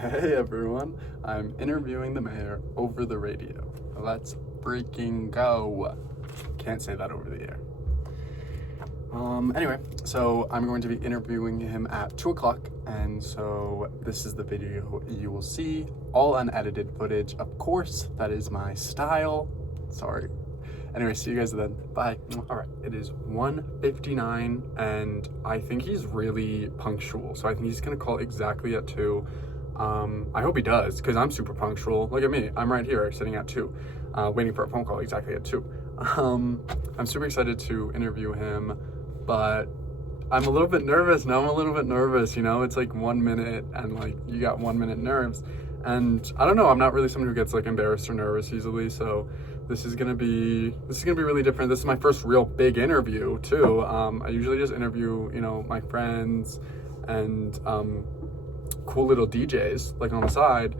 Hey everyone, I'm interviewing the mayor over the radio. Let's freaking go. Can't say that over the air. Anyway, so I'm going to be interviewing him at 2 o'clock, and so this is the video you will see. All unedited footage, of course, that is my style. Sorry. Anyway, see you guys then. Bye. All right, it is 1:59, and I think he's really punctual, so I think he's gonna call exactly at 2. I hope he does, because I'm super punctual. Look at me, I'm right here sitting at 2, waiting for a phone call exactly at 2. I'm super excited to interview him, but I'm a little bit nervous. Now I'm a little bit nervous, you know? It's like 1 minute, and like, you got 1 minute nerves. And I don't know, I'm not really someone who gets like embarrassed or nervous easily, so this is gonna be really different. This is my first real big interview too. I usually just interview, you know, my friends and cool little DJs like on the side.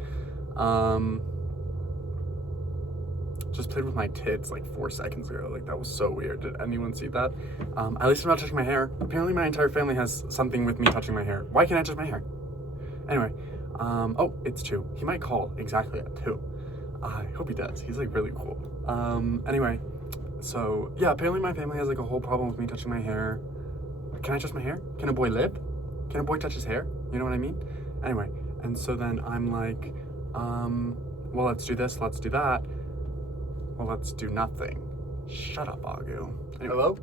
Just played with my tits like 4 seconds ago. Like, that was so weird. Did anyone see that? At least I'm not touching my hair. Apparently my entire family has something with me touching my hair. Why can't I touch my hair? Anyway, oh, it's 2. He might call exactly at 2. I hope he does. He's like really cool. Anyway, so yeah, apparently my family has like a whole problem with me touching my hair. Can I touch my hair? Can a boy live? Can a boy touch his hair? You know what I mean? Anyway, and so then I'm like, well, let's do this, let's do that. Well, let's do nothing. Shut up, Agu. Anyway, hello?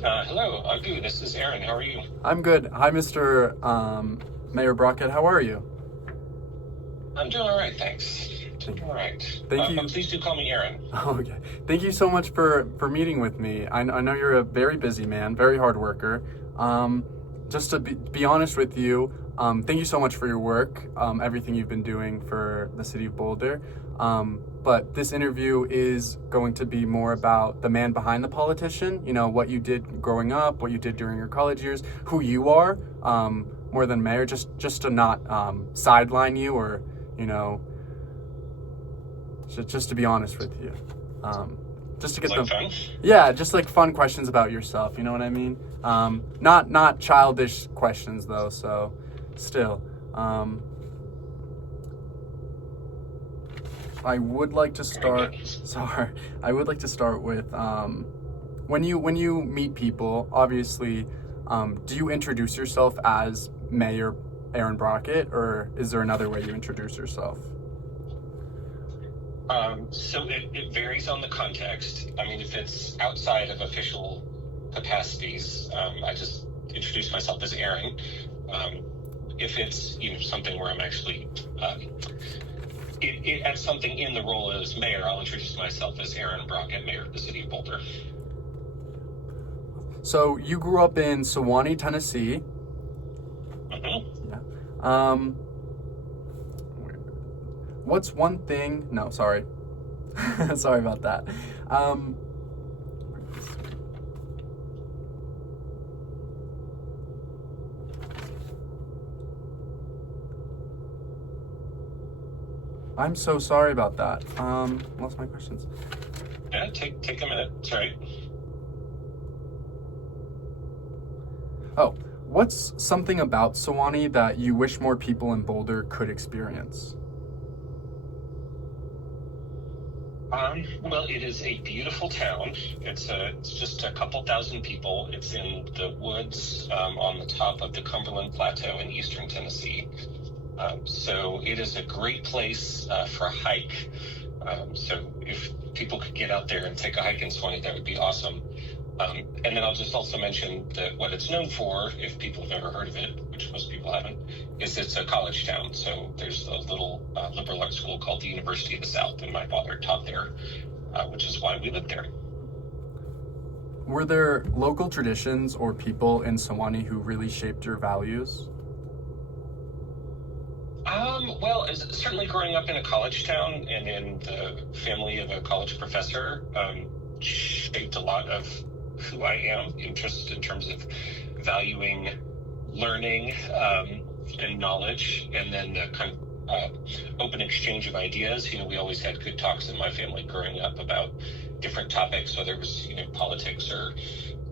Hello, Agu. This is Aaron. How are you? I'm good. Hi, Mr. Mayor Brockett. How are you? I'm doing all right, thanks. Doing all right. Thank you. Please do call me Aaron. Okay. Thank you so much for meeting with me. I know you're a very busy man, very hard worker. Just to be honest with you, thank you so much for your work, everything you've been doing for the city of Boulder. But this interview is going to be more about the man behind the politician, you know, what you did growing up, what you did during your college years, who you are, more than mayor, just to not sideline you or, you know, just to be honest with you. Just to get Like fun? Yeah, just like fun questions about yourself, you know what I mean? Not childish questions though, so still. I would like to start with when you meet people, obviously, do you introduce yourself as Mayor Aaron Brockett, or is there another way you introduce yourself? So it varies on the context. I mean, if it's outside of official capacities, I just introduce myself as Aaron. If it's, you know, something where I'm actually it adds something in the role as mayor, I'll introduce myself as Aaron Brockett, mayor of the city of Boulder. So you grew up in Sewanee, Tennessee. Mm-hmm. Yeah. What's one thing? No, sorry. Sorry about that. I'm so sorry about that. Lost my questions. Yeah, take a minute. It's all right. Oh, what's something about Sewanee that you wish more people in Boulder could experience? Well, it is a beautiful town. It's just a couple thousand people. It's in the woods on the top of the Cumberland Plateau in eastern Tennessee. So it is a great place for a hike. So if people could get out there and take a hike in Sewanee, that would be awesome. And then I'll just also mention that what it's known for, if people have ever heard of it, which most people haven't, is it's a college town. So there's a little liberal arts school called the University of the South, and my father taught there, which is why we lived there. Were there local traditions or people in Sewanee who really shaped your values? Well, certainly growing up in a college town and in the family of a college professor shaped a lot of who I am, just in terms of valuing learning and knowledge, and then the kind of open exchange of ideas. You know, we always had good talks in my family growing up about different topics, whether it was, you know, politics or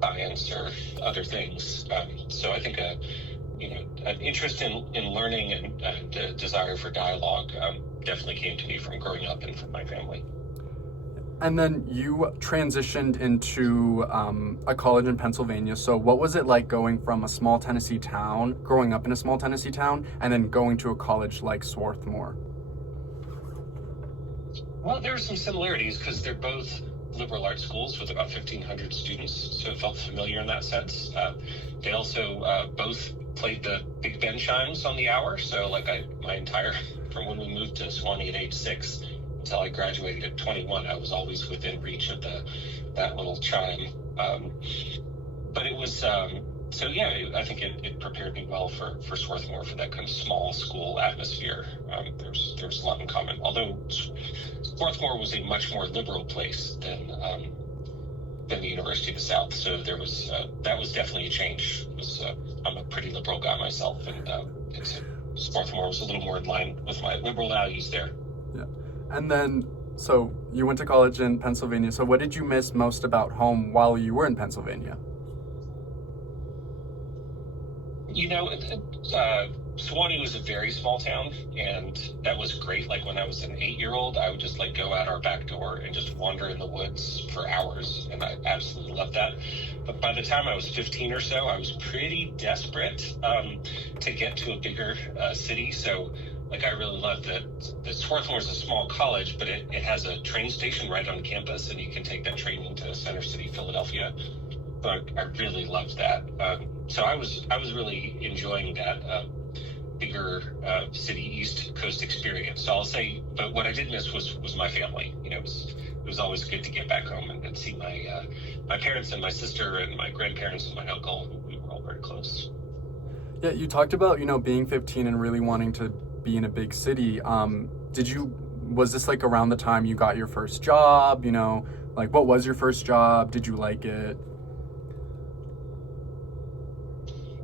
science or other things. So I think a an interest in learning and a desire for dialogue definitely came to me from growing up and from my family. And then you transitioned into a college in Pennsylvania. So what was it like going from a small Tennessee town, growing up in a small Tennessee town, and then going to a college like Swarthmore? Well, there are some similarities because they're both liberal arts schools with about 1,500 students, so it felt familiar in that sense. They also both played the Big Ben chimes on the hour, so from when we moved to Suwanee at age 6 until I graduated at 21, I was always within reach of that little chime. But it was I think it prepared me well for Swarthmore, for that kind of small school atmosphere. There's a lot in common, although Swarthmore was a much more liberal place than the University of the South. So there was that was definitely a change. I'm a pretty liberal guy myself, and Swarthmore was a little more in line with my liberal values there. Yeah, and then so you went to college in Pennsylvania. So what did you miss most about home while you were in Pennsylvania? Suwanee was a very small town, and that was great. Like when I was an 8-year-old, I would just go out our back door and just wander in the woods for hours, and I absolutely loved that. But by the time I was 15 or so, I was pretty desperate to get to a bigger city. So I really loved that Swarthmore is a small college, but it has a train station right on campus, and you can take that train into Center City, Philadelphia. So I really loved that. So I was really enjoying that bigger city East Coast experience. So I'll say, but what I did miss was my family. It was always good to get back home and see my parents and my sister and my grandparents and my uncle. We were all very close. Yeah, you talked about being 15 and really wanting to be in a big city. Was this around the time you got your first job? What was your first job? Did you like it?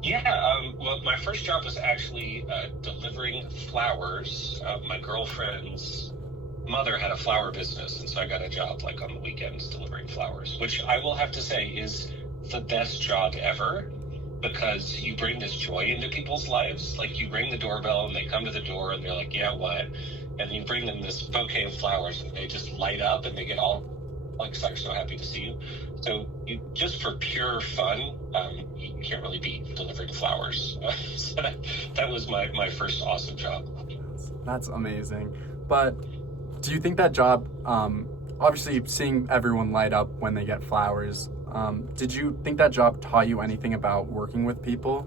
Yeah, well, my first job was actually delivering flowers. My girlfriend's mother had a flower business, and so I got a job on the weekends delivering flowers, which I will have to say is the best job ever, because you bring this joy into people's lives. You ring the doorbell and they come to the door and they're like, yeah, what? And you bring them this bouquet of flowers and they just light up and they get all excited, so happy to see you. So just for pure fun, you can't really beat delivering flowers. So that was my first awesome job. That's amazing. But do you think that job, obviously seeing everyone light up when they get flowers, did you think that job taught you anything about working with people?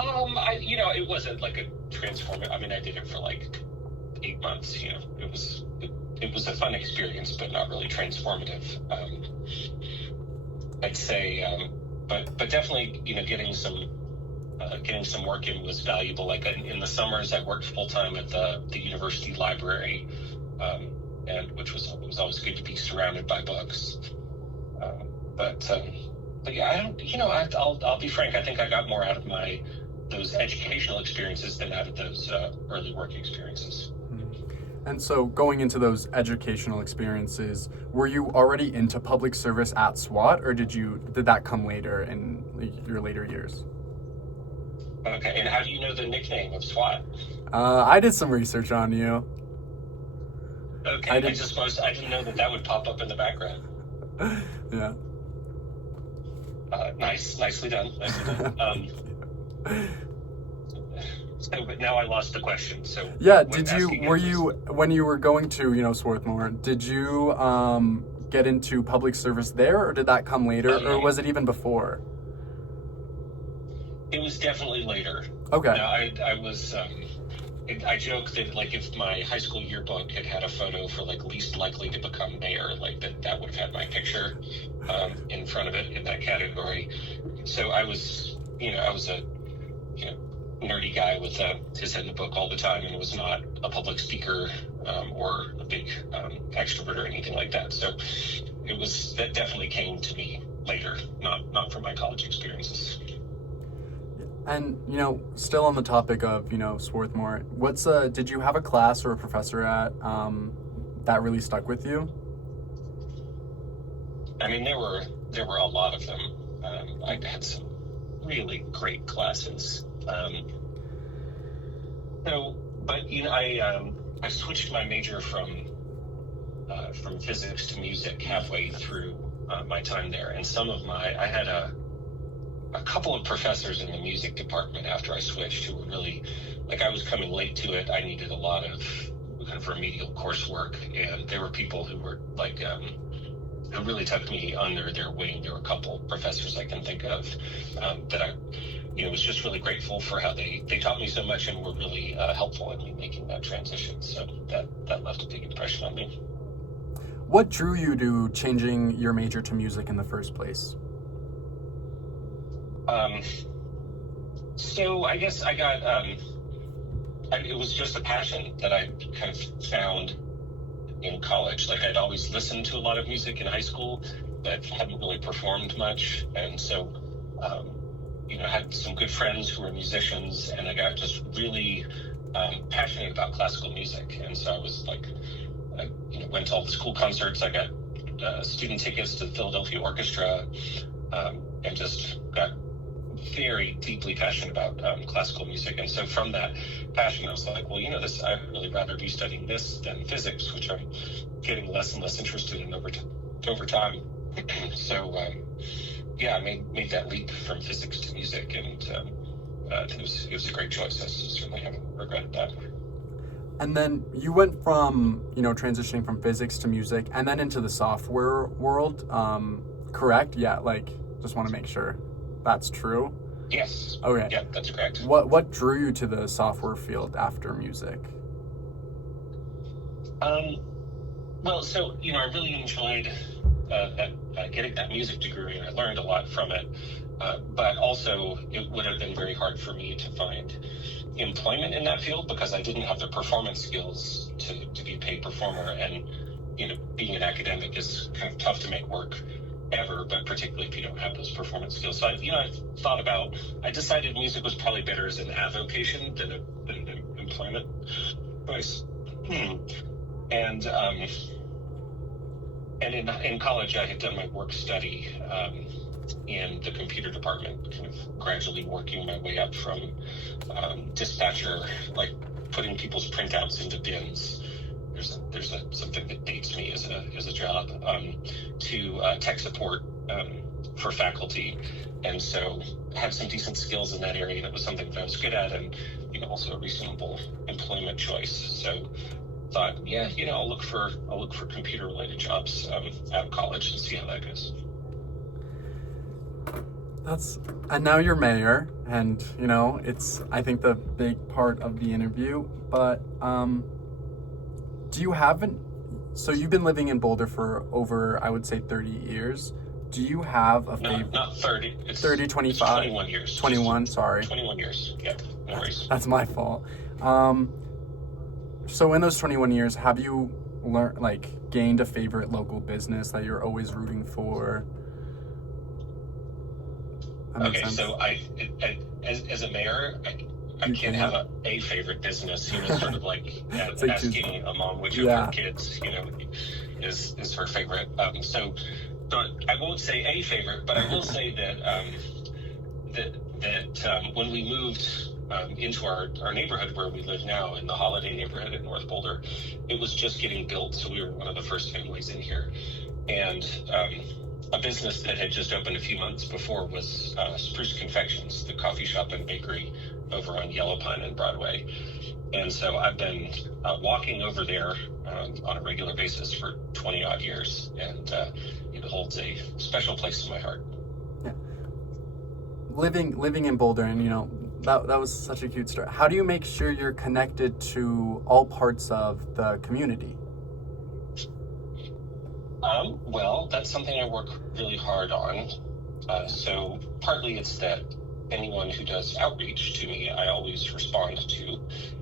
It wasn't a transformative. I did it for 8 months. It was a fun experience, but not really transformative. I'd say, but definitely, getting some work in was valuable. In the summers, I worked full time at the university library, and which was always good to be surrounded by books. But yeah, I'll be frank. I think I got more out of those educational experiences than out of those early work experiences. And so going into those educational experiences, were you already into public service at SWAT, or did that come later in your later years? Okay, and how do you know the nickname of SWAT? I did some research on you. Okay, I didn't know that would pop up in the background. Yeah. Nicely done. So, but now I lost the question. So yeah, when you were going to Swarthmore, did you get into public service there, or did that come later, or was it even before? It was definitely later. Okay. Now, I was I joke that if my high school yearbook had a photo for least likely to become mayor, that would have had my picture in front of it in that category. So I was a nerdy guy with his head in the book all the time, and was not a public speaker or a big extrovert or anything like that. So that definitely came to me later, not from my college experiences. And still on the topic of Swarthmore, did you have a class or a professor at that really stuck with you? There were a lot of them. I had some really great classes. But I switched my major from physics to music halfway through my time there, and I had a couple of professors in the music department after I switched who were really, like, I was coming late to it. I needed a lot of kind of remedial coursework, and there were people who were like, who really took me under their wing. There were a couple professors I can think of that I, was just really grateful for how they taught me so much and were really helpful in me making that transition. So that left a big impression on me. What drew you to changing your major to music in the first place? So I guess I got, it was just a passion that I kind of found in college. Like, I'd always listened to a lot of music in high school, but hadn't really performed much. And so, I had some good friends who were musicians, and I got just really passionate about classical music. And so I was like, I went to all the school concerts. I got student tickets to the Philadelphia Orchestra, and just got very deeply passionate about classical music. And so from that passion, I was like, well, I'd really rather be studying this than physics, which I'm getting less and less interested in over time. So, I made that leap from physics to music, and it was a great choice. I certainly haven't regretted that. And then you went from, transitioning from physics to music and then into the software world, correct? Yeah, just want to make sure that's true. Yes. Okay. Yeah, that's correct. What drew you to the software field after music? Well, so, I really enjoyed getting that music degree, and I learned a lot from it. But also, it would have been very hard for me to find employment in that field because I didn't have the performance skills to be a paid performer. And, being an academic is kind of tough to make work ever, but particularly if you don't have those performance skills. So I decided music was probably better as an avocation than an employment choice. And in college, I had done my work study in the computer department, kind of gradually working my way up from dispatcher, like putting people's printouts into bins. There's something that dates me as a job, to tech support for faculty, and so had some decent skills in that area. That was something that I was good at, and also a reasonable employment choice. So thought, I'll look for computer related jobs out of college and see how that goes. And now you're mayor, and it's, I think, the big part of the interview. But so you've been living in Boulder for over, I would say, 30 years. Do you have a favorite? Not 30. It's 30, 25? It's 21 years. 21, sorry. 21 years. Yeah, no worries. That's my fault. So in those 21 years, have you gained a favorite local business that you're always rooting for? Okay, so as a mayor, I can't have a favorite business. Sort of like asking a mom which of her kids, is her favorite. So I won't say a favorite, but I will say that when we moved into our neighborhood where we live now, in the Holiday neighborhood in North Boulder, it was just getting built, so we were one of the first families in here. And a business that had just opened a few months before was Spruce Confections, the coffee shop and bakery over on Yellow Pine and Broadway. And so I've been walking over there on a regular basis for 20 odd years, and it holds a special place in my heart. Yeah. Living in Boulder, and that was such a cute story. How do you make sure you're connected to all parts of the community? Well, that's something I work really hard on. So partly it's that anyone who does outreach to me, I always respond to.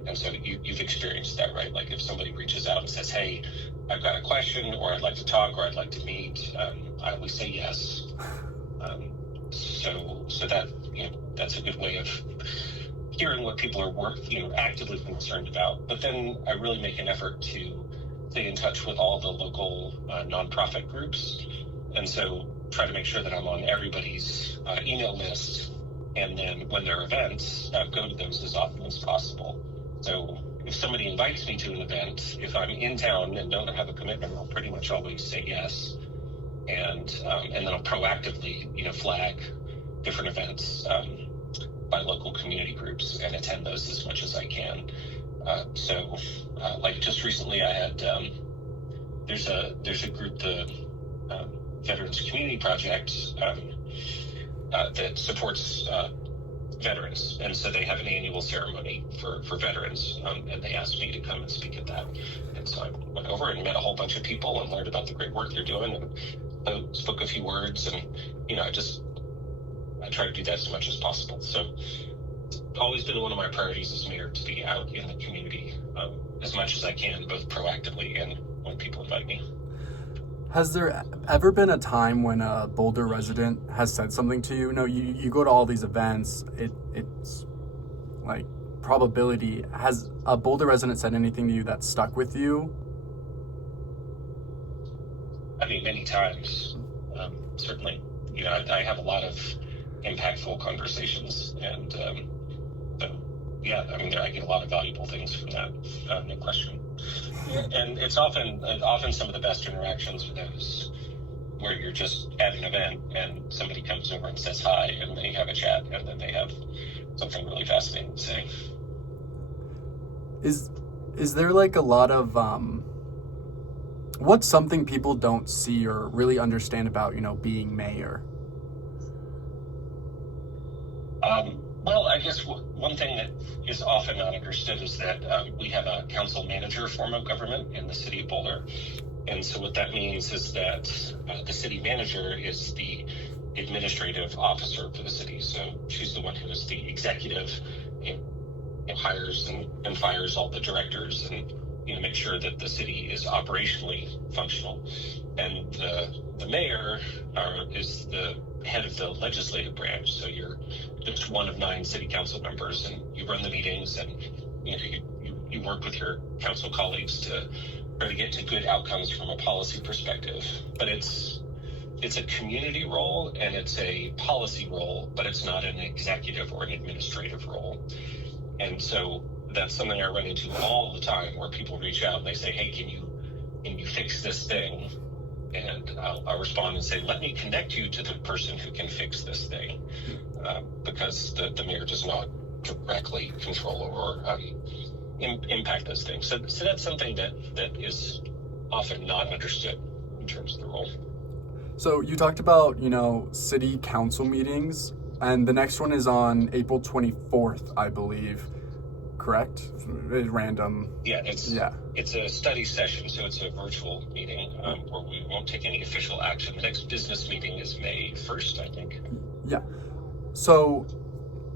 And so you've experienced that, right? Like if somebody reaches out and says, hey, I've got a question, or I'd like to talk, or I'd like to meet, I always say yes. So that, that's a good way of hearing what people are actively concerned about. But then I really make an effort to stay in touch with all the local nonprofit groups, and so try to make sure that I'm on everybody's email list, And then when there are events, go to those as often as possible. So if somebody invites me to an event, if I'm in town and don't have a commitment, I'll pretty much always say yes. And then I'll proactively, flag different events by local community groups and attend those as much as I can. Like just recently, I had there's a group, the Veterans Community Project, that supports veterans, and so they have an annual ceremony for veterans, and they asked me to come and speak at that. And so I went over and met a whole bunch of people and learned about the great work they're doing, and spoke a few words, and I try to do that as much as possible. So it's always been one of my priorities as mayor to be out in the community as much as I can, both proactively and when people invite me. Has there ever been a time when a Boulder resident has said something to you? You go to all these events, it's like probability. Has a Boulder resident said anything to you that stuck with you? I mean, many times. Certainly, I have a lot of impactful conversations, and I get a lot of valuable things from that, no question. And it's often some of the best interactions with those where you're just at an event and somebody comes over and says hi, and they have a chat, and then they have something really fascinating to say. Is there like a lot of what's something people don't see or really understand about being mayor? Well, I guess one thing that is often not understood is that we have a council manager form of government in the city of Boulder. And so what that means is that the city manager is the administrative officer for the city. So she's the one who is the executive, hires and fires all the directors, and make sure that the city is operationally functional. And the mayor is the head of the legislative branch. So you're just one of 9 city council members, and you run the meetings, and you work with your council colleagues to try to get to good outcomes from a policy perspective. But it's a community role and it's a policy role, but it's not an executive or an administrative role. And so that's something I run into all the time, where people reach out and they say, hey, can you fix this thing? And I'll respond and say, let me connect you to the person who can fix this thing, because the mayor does not directly control or impact those things. So that's something that is often not understood in terms of the role. So you talked about, city council meetings, and the next one is on April 24th, I believe. Correct? Random. Yeah, it's a study session, so it's a virtual meeting where we won't take any official action. The next business meeting is May 1st, I think. Yeah. So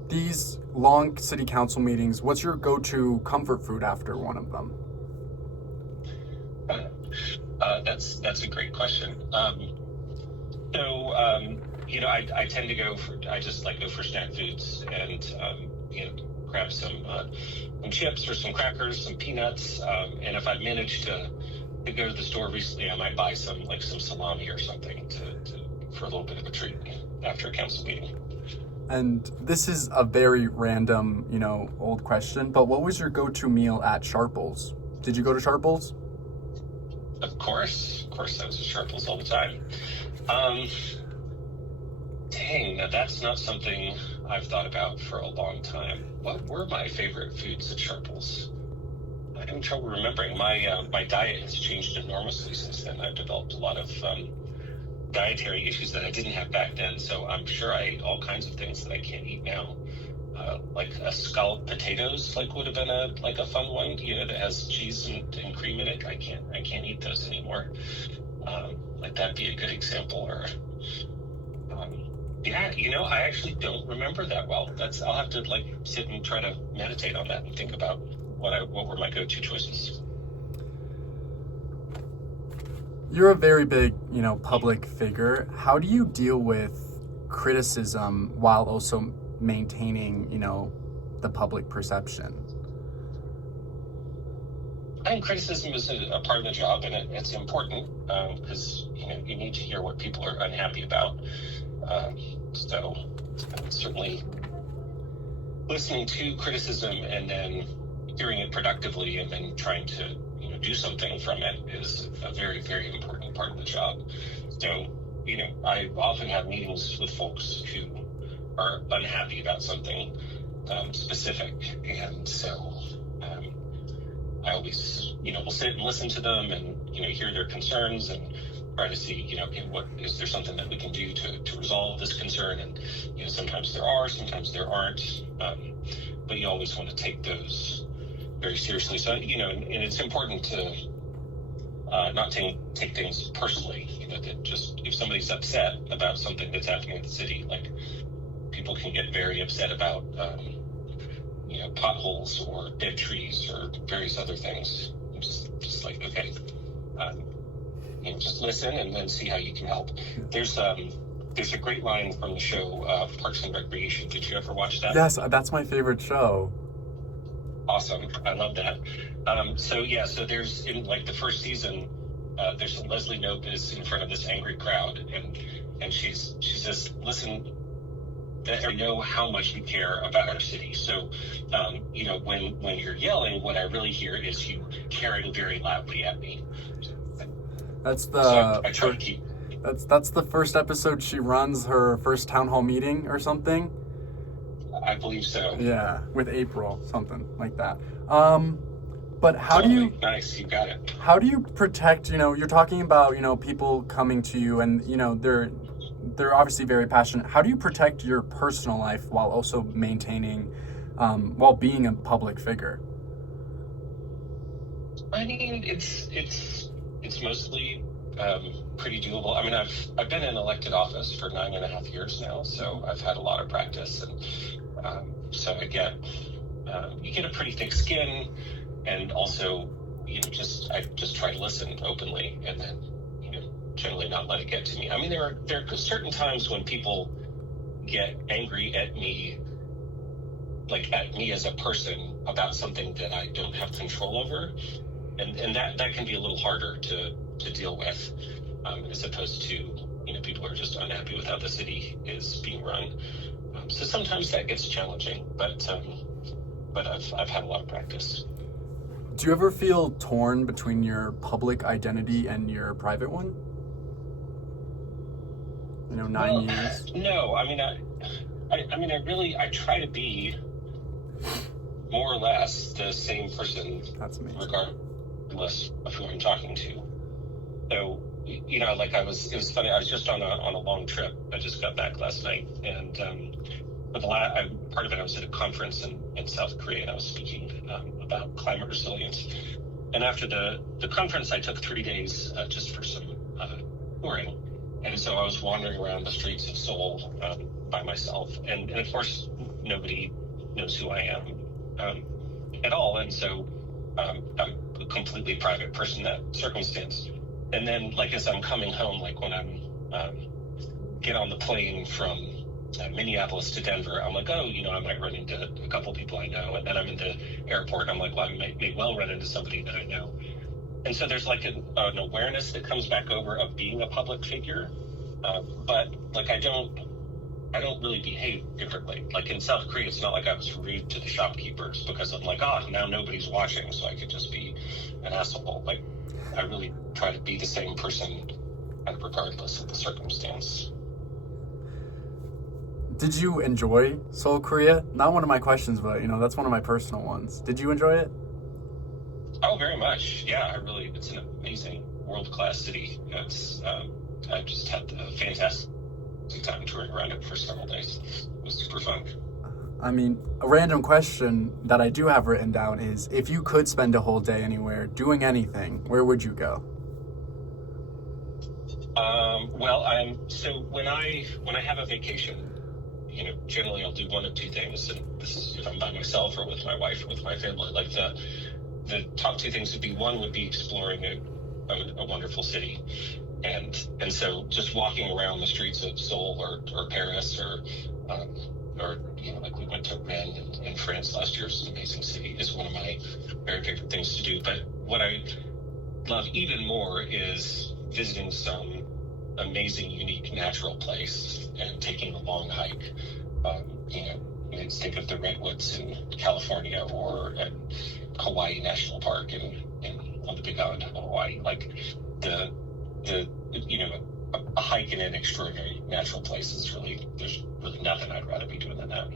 these long city council meetings, what's your go-to comfort food after one of them? That's a great question. I tend to go for snack foods and grab some chips or some crackers, some peanuts, and if I manage to go to the store recently, I might buy some salami or something for a little bit of a treat after a council meeting. And this is a very random, old question, but what was your go-to meal at Sharples? Did you go to Sharples? Of course, I was at Sharples all the time. That's not something I've thought about for a long time. What were my favorite foods at Sharples? I'm having trouble remembering. My diet has changed enormously since then. I've developed a lot of dietary issues that I didn't have back then, so I'm sure I ate all kinds of things that I can't eat now. Like a scalloped potatoes would have been a fun one, that has cheese and cream in it. I can't eat those anymore. That'd be a good example. Or I actually don't remember that well. I'll have to sit and try to meditate on that and think about what were my go-to choices. You're a very big, public figure. How do you deal with criticism while also maintaining, the public perception? I think criticism is a part of the job, and it's important because you need to hear what people are unhappy about. So certainly listening to criticism and then hearing it productively and then trying to do something from it is a very, very important part of the job. So, I often have meetings with folks who are unhappy about something specific, and so I always, will sit and listen to them and hear their concerns and try to see, okay, what is there something that we can do to resolve this concern? And sometimes there are, sometimes there aren't, but you always want to take those very seriously. So and it's important to not take things personally. That just if somebody's upset about something that's happening in the city, like people can get very upset about potholes or dead trees or various other things. Just like, okay, just listen and then see how you can help. There's a great line from the show Parks and Recreation. Did you ever watch that? Yes, that's my favorite show. Awesome, I love that. So there's in like the first season, there's Leslie Knope is in front of this angry crowd, and she says, listen, I know how much you care about our city. So, when you're yelling, what I really hear is you carrying very loudly at me. That's the. So I try to keep. That's the first episode she runs her first town hall meeting or something. I believe so. Yeah, with April, something like that. But how do you? Nice, you got it. How do you protect? You're talking about people coming to you, and they're obviously very passionate. How do you protect your personal life while also maintaining, while being a public figure? I mean, it's mostly pretty doable. I mean, I've been in elected office for 9.5 years now, so I've had a lot of practice, and so you get a pretty thick skin, and also I just try to listen openly, and then generally not let it get to me. I mean, there are certain times when people get angry at me, like at me as a person, about something that I don't have control over, and that can be a little harder to deal with, as opposed to people are just unhappy with how the city is being run. So sometimes that gets challenging, but I've had a lot of practice. Do you ever feel torn between your public identity and your private one? 9 years. No, I mean, I try to be more or less the same person. That's amazing. Regardless of who I'm talking to. So, it was funny. I was just on a long trip. I just got back last night, and part of it, I was at a conference in South Korea, and I was speaking about climate resilience. And after the conference, I took 3 days just for some touring. And so I was wandering around the streets of Seoul by myself. And of course, nobody knows who I am at all. And so I'm a completely private person in that circumstance. And then, as I'm coming home, when I'm get on the plane from Minneapolis to Denver, I'm like, I might run into a couple people I know. And then I'm in the airport, I'm like, well, I may well run into somebody that I know. And so there's an awareness that comes back over of being a public figure, but I don't really behave differently. In South Korea, it's not like I was rude to the shopkeepers because I'm now nobody's watching, so I could just be an asshole. I really try to be the same person, regardless of the circumstance. Did you enjoy Seoul, Korea? Not one of my questions, but that's one of my personal ones. Did you enjoy it? Oh, very much. Yeah, it's an amazing world-class city. I just had a fantastic time touring around it for several days. It was super fun. I mean, a random question that I do have written down is, if you could spend a whole day anywhere doing anything, where would you go? So when I have a vacation, generally I'll do one of two things, and this is if I'm by myself or with my wife or with my family. The top two things would be exploring a wonderful city, and so just walking around the streets of Seoul or Paris or we went to Rennes in France last year. It's an amazing city. Is one of my very favorite things to do. But what I love even more is visiting some amazing, unique natural place and taking a long hike. instance, think of the redwoods in California or at Hawaii National Park on the Big Island of Hawaii. Like the a hike in an extraordinary natural place is there's really nothing I'd rather be doing than that.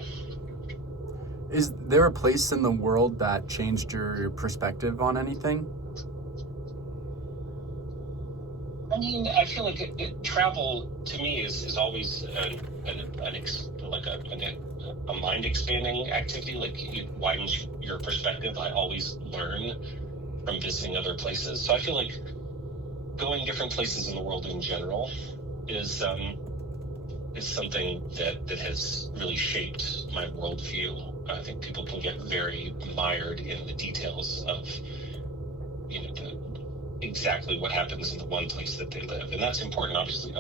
Is there a place in the world that changed your perspective on anything? I mean, I feel like travel to me is always a mind expanding activity. Like it widens your perspective. I always learn from visiting other places. So I feel like going different places in the world in general is something that has really shaped my worldview. I think people can get very mired in the details of exactly what happens in the one place that they live, and that's important. Obviously,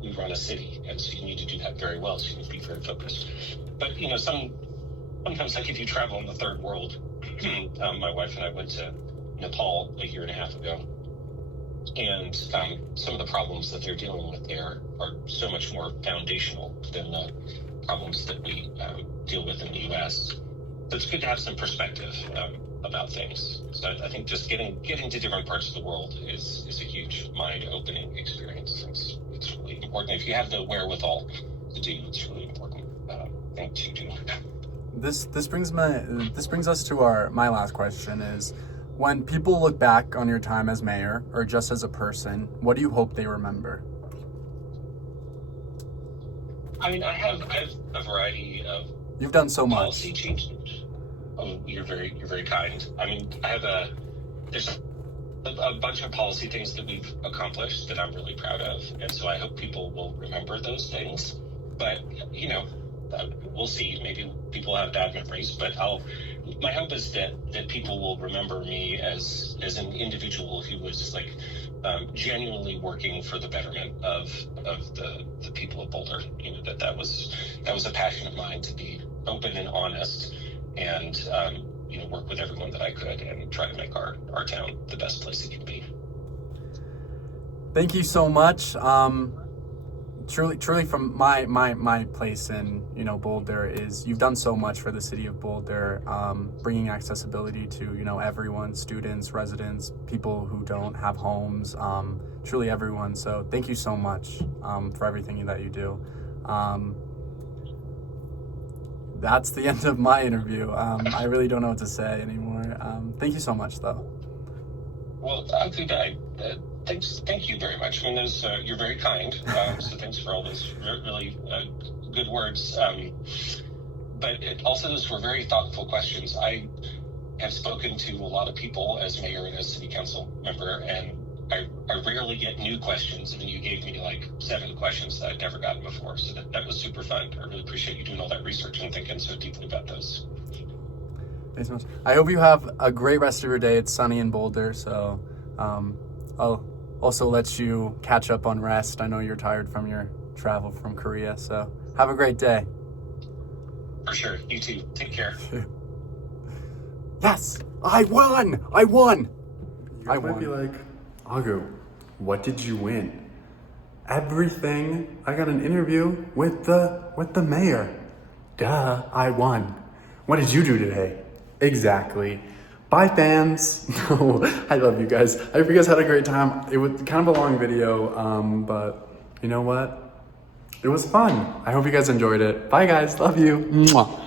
we run a city, and so you need to do that very well. So you need to be very focused. But sometimes, like if you travel in the third world, my wife and I went to Nepal a year and a half ago, and some of the problems that they're dealing with there are so much more foundational than the problems that we deal with in the U.S. So it's good to have some perspective about things. So I think just getting to different parts of the world is a huge mind-opening experience. It's really important. If you have the wherewithal to do, it's really important thing to do. This brings us to my last question is, when people look back on your time as mayor or just as a person, what do you hope they remember? I mean, I have a variety of You've done so much. Policy changes. Oh, you're very kind. I mean, there's a bunch of policy things that we've accomplished that I'm really proud of, and so I hope people will remember those things. But we'll see. Maybe people have bad memories, but my hope is that people will remember me as an individual who was genuinely working for the betterment of the people of Boulder. That was a passion of mine, to be open and honest, and work with everyone that I could and try to make our town the best place it can be. Thank you so much. Truly from my place in Boulder is, you've done so much for the city of Boulder, bringing accessibility to everyone, students, residents, people who don't have homes, truly everyone. So thank you so much for everything that you do. That's the end of my interview. I really don't know what to say anymore. Thank you so much, though. Well, thank you very much. I mean, you're very kind. So thanks for all those really good words. But also, those were very thoughtful questions. I have spoken to a lot of people as mayor and as city council member, and I rarely get new questions. I mean, you gave me 7 questions that I'd never gotten before. So that was super fun. I really appreciate you doing all that research and thinking so deeply about those. Thanks so much. I hope you have a great rest of your day. It's sunny in Boulder, so I'll also let you catch up on rest. I know you're tired from your travel from Korea, so have a great day. For sure. You too. Take care. Yes! I won! I won! I might be like, Agu, what did you win? Everything. I got an interview with the mayor. Duh, I won. What did you do today? Exactly. Bye, fans. No, I love you guys. I hope you guys had a great time. It was kind of a long video, but you know what? It was fun. I hope you guys enjoyed it. Bye, guys. Love you. Mwah.